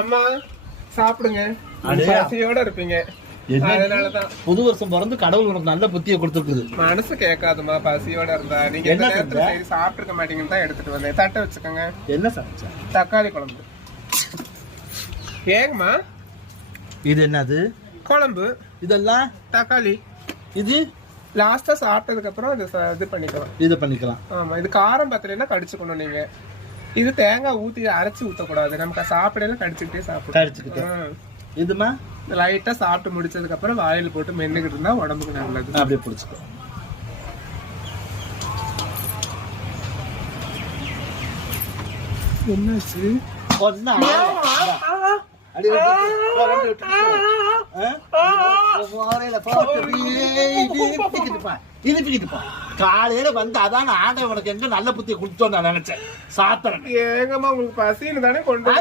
அம்மா சாப்பிடுங்க, பசியோட இருப்பீங்க. அதனாலதான் புது வருஷம் பிறந்து கடவுள் உனக்கு நல்ல புத்தியை கொடுத்துருக்குது. மனசு கேட்காதுமா பசியோட இருந்தா. நீங்க என்ன சரி சாப்பிட்டுக்க மாட்டீங்கன்னு தான் எடுத்துட்டு வந்தேன். தட்டை வச்சுக்கோங்க. என்ன சமைச்சா? தக்காளி குழம்பு. ஏங்கம்மா இது என்னது குழம்பு? இதெல்லாம் தக்காளி. இது லாஸ்டா சாப்பிட்டதுக்கு அப்புறம் இது பண்ணிக்கலாம். இது பண்ணிக்கலாம். ஆமா, இது காரம் பத்தலைன்னா கடிச்சுக்கணும் நீங்க. இது தேங்காய் ஊத்தி அரைச்சி ஊத்தக்கூடாது. நமக்கு சாப்பிடலாம் கடிச்சுக்கிட்டே சாப்பிடுவோம். இதுமா லைட்டா சாப்பிட்டு முடிச்சதுக்கு அப்புறம் வாயில போட்டு மென்னுக்கிட்டு இருந்தா உடம்புக்கு நல்லது. அப்படியே பிடிச்சிக்கோ. என்னாச்சு? காலையில வந்து அதான் ஆண்டவனுக்கு எங்க நல்ல புத்தியை கொடுத்தோம் நான் நினைச்சேன். சாத்திரம் ஏங்கம்மா உங்களுக்கு பசின்னு தானே கொண்டு